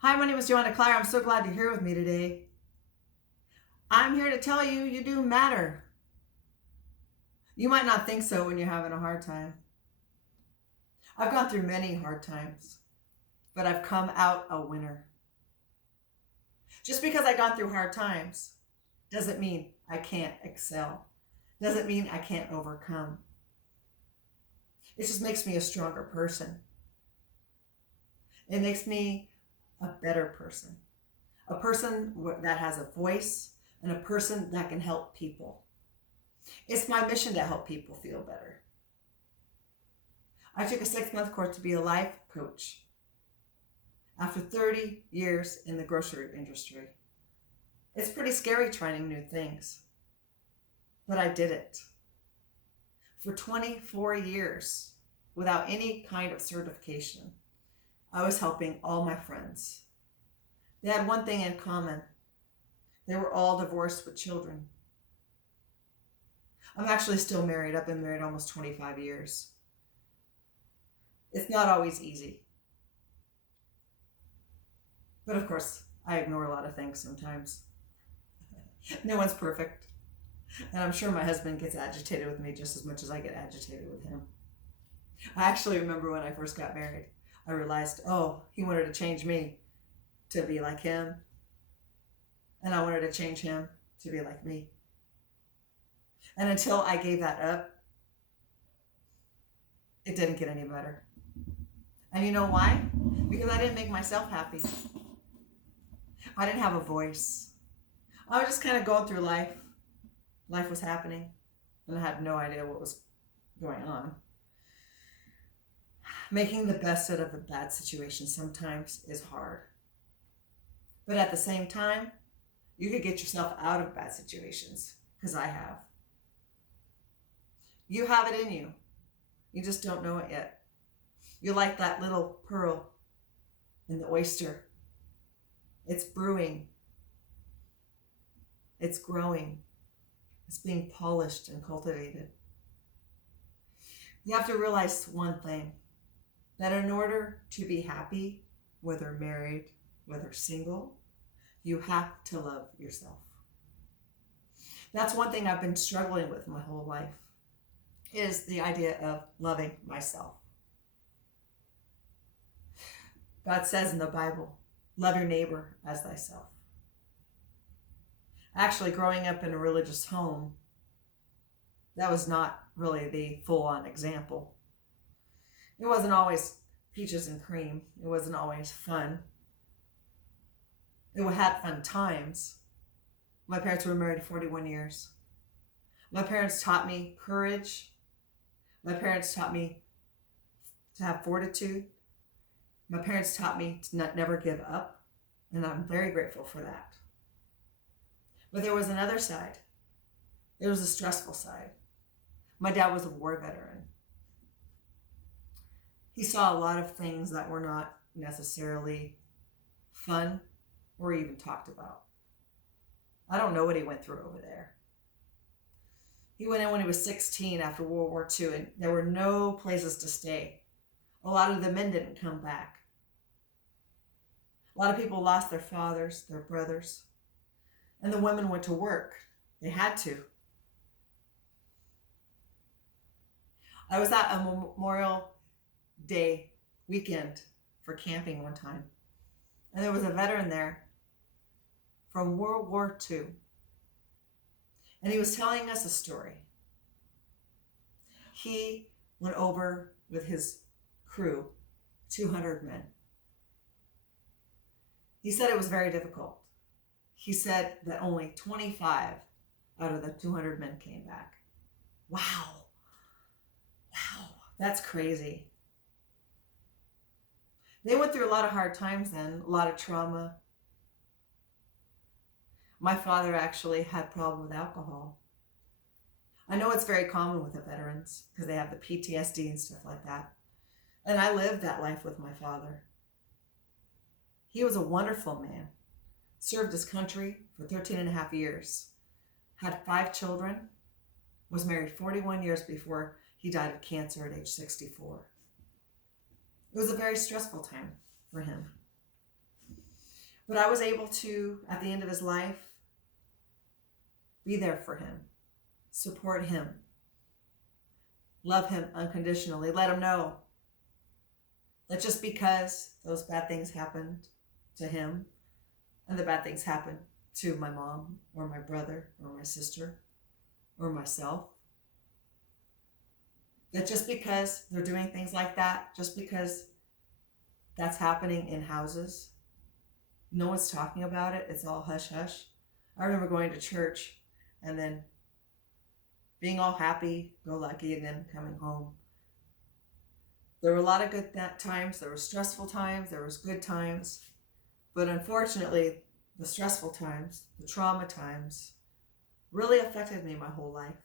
Hi, my name is Joanna Claire. I'm so glad you're here with me today. I'm here to tell you, you do matter. You might not think so when you're having a hard time. I've gone through many hard times, but I've come out a winner. Just because I've gone through hard times doesn't mean I can't excel, doesn't mean I can't overcome. It just makes me a stronger person. It makes me a better person, a person that has a voice, and a person that can help people. It's my mission to help people feel better. I took a 6-month course to be a life coach after 30 years in the grocery industry. It's pretty scary trying new things, but I did it. For 24 years, without any kind of certification, I was helping all my friends. They had one thing in common. They were all divorced with children. I'm actually still married. I've been married almost 25 years. It's not always easy. But of course, I ignore a lot of things sometimes. No one's perfect. And I'm sure my husband gets agitated with me just as much as I get agitated with him. I actually remember when I first got married, I realized, oh, he wanted to change me to be like him. And I wanted to change him to be like me. And until I gave that up, it didn't get any better. And you know why? Because I didn't make myself happy. I didn't have a voice. I was just kind of going through life. Life was happening, and I had no idea what was going on. Making the best out of a bad situation sometimes is hard. But at the same time, you could get yourself out of bad situations, because I have. You have it in you. You just don't know it yet. You're like that little pearl in the oyster. It's brewing. It's growing. It's being polished and cultivated. You have to realize one thing, that in order to be happy, whether married, whether single, you have to love yourself. That's one thing I've been struggling with my whole life, is the idea of loving myself. God says in the Bible, love your neighbor as thyself. Actually, growing up in a religious home, that was not really the full-on example. It wasn't always peaches and cream. It wasn't always fun. It had fun times. My parents were married 41 years. My parents taught me courage. My parents taught me to have fortitude. My parents taught me to never give up, and I'm very grateful for that. But there was another side. There was a stressful side. My dad was a war veteran. He saw a lot of things that were not necessarily fun or even talked about. I don't know what he went through over there. He went in when he was 16 after World War II, and there were no places to stay. A lot of the men didn't come back. A lot of people lost their fathers, their brothers, and the women went to work. They had to. I was at a Memorial Day weekend for camping one time, and there was a veteran there from World War II, and he was telling us a story. He went over with his crew, 200 men. He said it was very difficult. He said that only 25 out of the 200 men came back. Wow. That's crazy. They went through a lot of hard times then, a lot of trauma. My father actually had a problem with alcohol. I know it's very common with the veterans because they have the PTSD and stuff like that. And I lived that life with my father. He was a wonderful man, served his country for 13 and a half years, had 5 children, was married 41 years before he died of cancer at age 64. It was a very stressful time for him. But I was able to, at the end of his life, be there for him, support him, love him unconditionally, let him know that just because those bad things happened to him and the bad things happened to my mom or my brother or my sister or myself, that just because they're doing things like that, just because that's happening in houses, no one's talking about it, it's all hush hush. I remember going to church and then being all happy, go lucky, and then coming home. There were a lot of good times, there were stressful times, there was good times, but unfortunately, the stressful times, the trauma times, really affected me my whole life.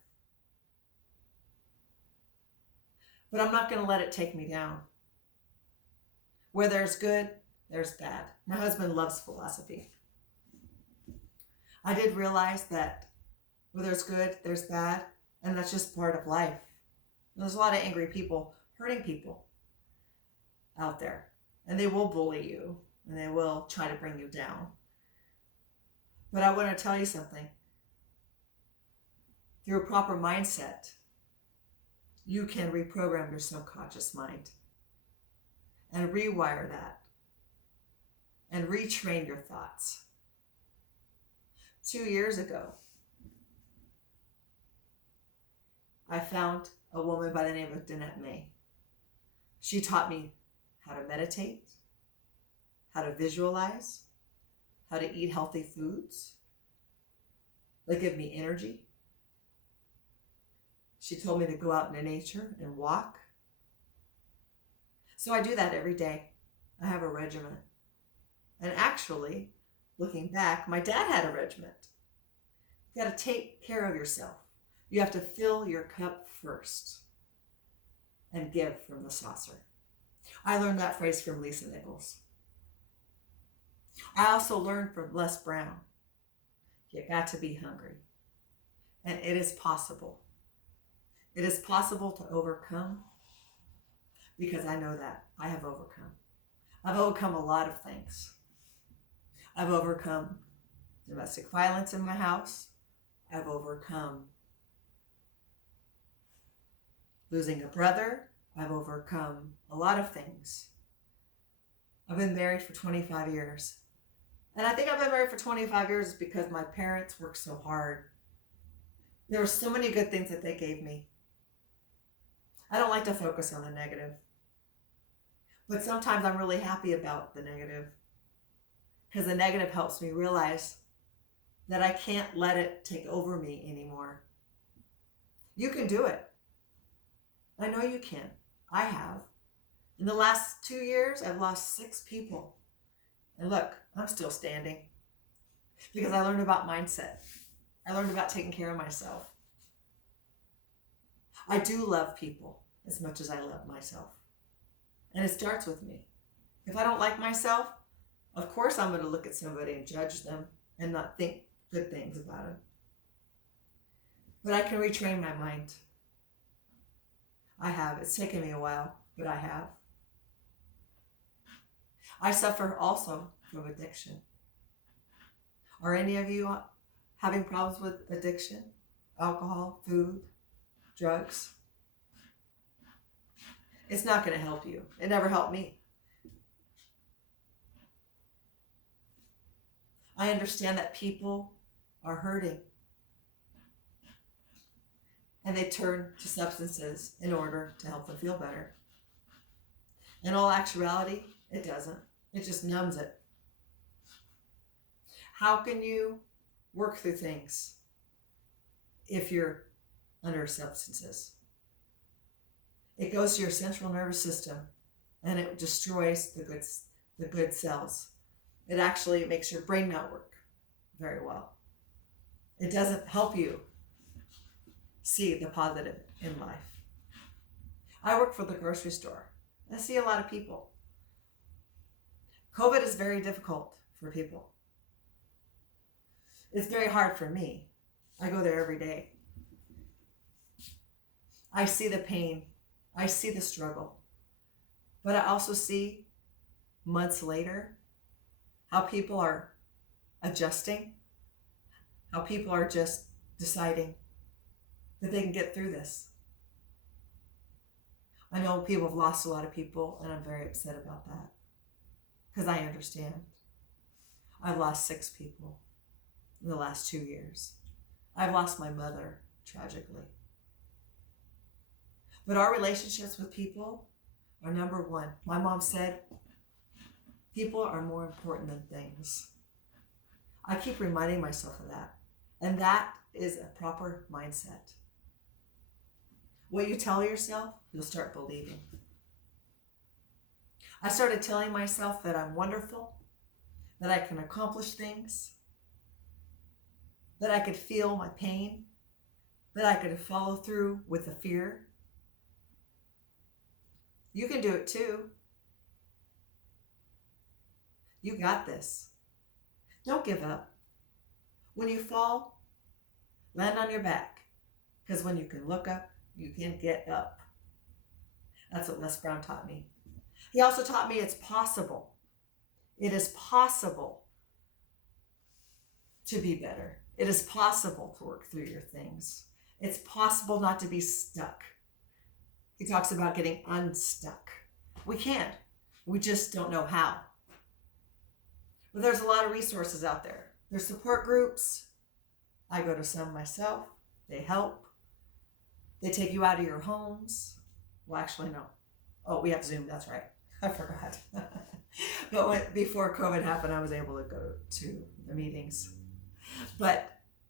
But I'm not going to let it take me down. Where there's good, there's bad. My husband loves philosophy. I did realize that where there's good, there's bad, and that's just part of life. There's a lot of angry people hurting people out there, and they will bully you, and they will try to bring you down. But I want to tell you something. Through a proper mindset, you can reprogram your subconscious mind and rewire that and retrain your thoughts. 2 years ago, I found a woman by the name of Danette May. She taught me how to meditate, how to visualize, how to eat healthy foods that give me energy. She told me to go out into nature and walk. So I do that every day. I have a regimen. And actually, looking back, my dad had a regiment. You got to take care of yourself. You have to fill your cup first and give from the saucer. I learned that phrase from Lisa Nichols. I also learned from Les Brown. You got to be hungry. And it is possible. It is possible to overcome because I know that I have overcome. I've overcome a lot of things. I've overcome domestic violence in my house. I've overcome losing a brother. I've overcome a lot of things. I've been married for 25 years. And I think I've been married for 25 years because my parents worked so hard. There were so many good things that they gave me. I don't like to focus on the negative. But sometimes I'm really happy about the negative because the negative helps me realize that I can't let it take over me anymore. You can do it. I know you can. I have. In the last 2 years, I've lost 6 people. And look, I'm still standing because I learned about mindset. I learned about taking care of myself. I do love people as much as I love myself. And it starts with me. If I don't like myself, of course I'm going to look at somebody and judge them and not think good things about them. But I can retrain my mind. I have. It's taken me a while, but I have. I suffer also from addiction. Are any of you having problems with addiction? Alcohol, food, drugs? It's not going to help you. It never helped me. I understand that people are hurting and they turn to substances in order to help them feel better. In all actuality, it doesn't. It just numbs it. How can you work through things if you're under substances? It goes to your central nervous system and it destroys the good cells. It actually makes your brain not work very well. It doesn't help you see the positive in life. I work for the grocery store. I see a lot of people. COVID is very difficult for people. It's very hard for me. I go there every day. I see the pain. I see the struggle. But I also see months later how people are adjusting, how people are just deciding that they can get through this. I know people have lost a lot of people, and I'm very upset about that because I understand. I've lost 6 people in the last 2 years. I've lost my mother tragically. But our relationships with people are number one. My mom said, people are more important than things. I keep reminding myself of that. And that is a proper mindset. What you tell yourself, you'll start believing. I started telling myself that I'm wonderful, that I can accomplish things, that I could feel my pain, that I could follow through with the fear. You can do it too. You got this. Don't give up. When you fall, land on your back, because when you can look up, you can get up. That's what Les Brown taught me. He also taught me it's possible. It is possible to be better. It is possible to work through your things. It's possible not to be stuck. He talks about getting unstuck. We can. We just don't know how. But there's a lot of resources out there. There's support groups. I go to some myself. They help. They take you out of your homes. Well, actually, no. Oh, we have Zoom. That's right. I forgot. But before COVID happened, I was able to go to the meetings. But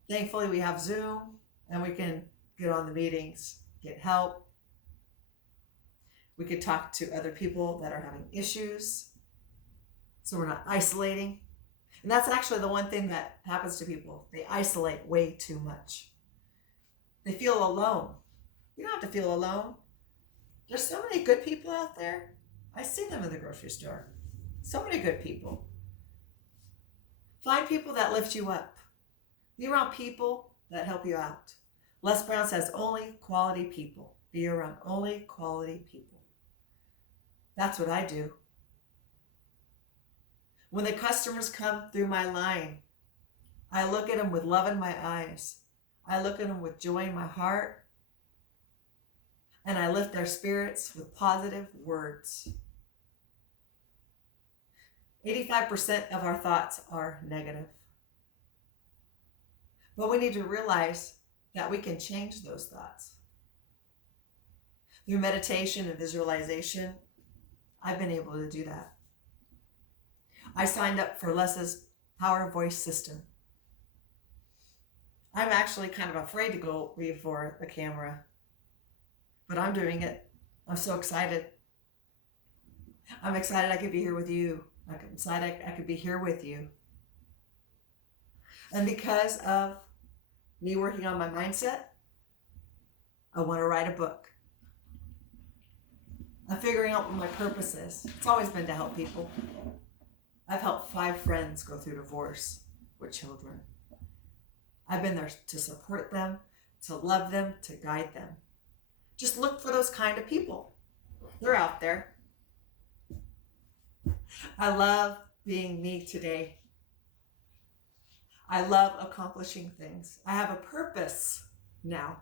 thankfully, we have Zoom, and we can get on the meetings, get help. We could talk to other people that are having issues, so we're not isolating. And that's actually the one thing that happens to people. They isolate way too much. They feel alone. You don't have to feel alone. There's so many good people out there. I see them in the grocery store. So many good people. Find people that lift you up. Be around people that help you out. Les Brown says only quality people. Be around only quality people. That's what I do. When the customers come through my line, I look at them with love in my eyes. I look at them with joy in my heart. And I lift their spirits with positive words. 85% of our thoughts are negative. But we need to realize that we can change those thoughts. Through meditation and visualization, I've been able to do that. I signed up for Les's Power Voice System. I'm actually kind of afraid to go before the camera, but I'm doing it. I'm so excited. I'm excited I could be here with you. I'm excited I could be here with you. And because of me working on my mindset, I want to write a book. I'm figuring out what my purpose is. It's always been to help people. I've helped 5 friends go through divorce with children. I've been there to support them, to love them, to guide them. Just look for those kind of people. They're out there. I love being me today. I love accomplishing things. I have a purpose now.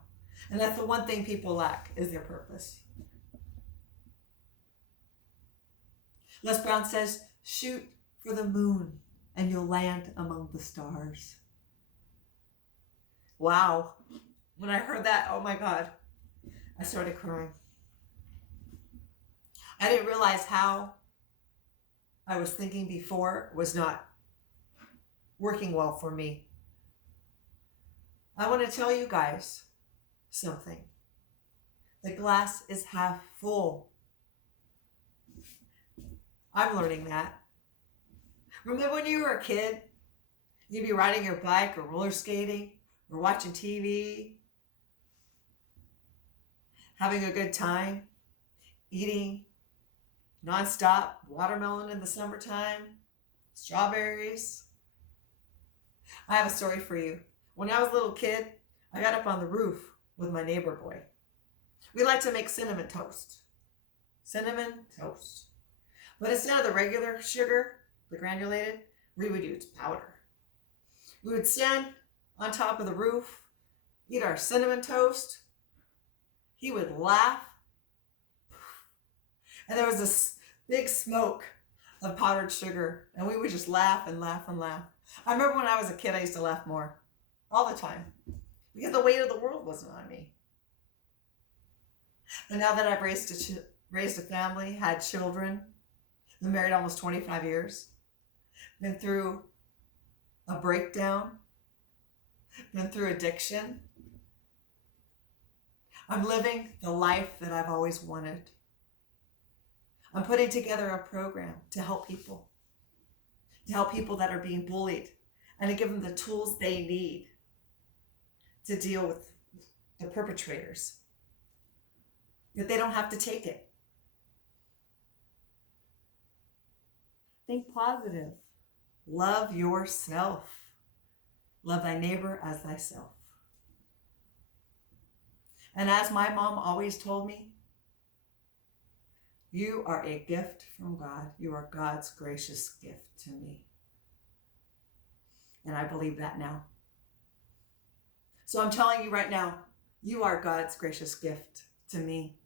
And that's the one thing people lack, is their purpose. Les Brown says, shoot for the moon and you'll land among the stars. Wow. When I heard that, oh my God, I started crying. I didn't realize how I was thinking before was not working well for me. I want to tell you guys something. The glass is half full. I'm learning that. Remember when you were a kid? You'd be riding your bike or roller skating or watching TV, having a good time, eating nonstop watermelon in the summertime, strawberries. I have a story for you. When I was a little kid, I got up on the roof with my neighbor boy. We like to make cinnamon toast. Cinnamon toast. But instead of the regular sugar, the granulated, we would use powder. We would stand on top of the roof, eat our cinnamon toast. He would laugh, and there was this big smoke of powdered sugar, and we would just laugh and laugh and laugh. I remember when I was a kid, I used to laugh more, all the time, because the weight of the world wasn't on me. And now that I've raised a family, had children, been married almost 25 years, been through a breakdown, been through addiction, I'm living the life that I've always wanted. I'm putting together a program to help people that are being bullied, and to give them the tools they need to deal with the perpetrators, that they don't have to take it. Think positive. Love yourself. Love thy neighbor as thyself. And as my mom always told me, you are a gift from God. You are God's gracious gift to me. And I believe that now. So I'm telling you right now, you are God's gracious gift to me.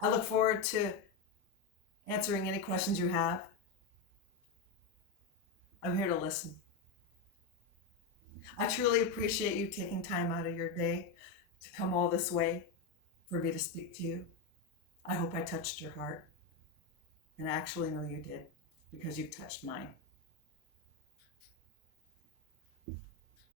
I look forward to answering any questions you have. I'm here to listen. I truly appreciate you taking time out of your day to come all this way for me to speak to you. I hope I touched your heart. And I actually know you did, because you touched mine.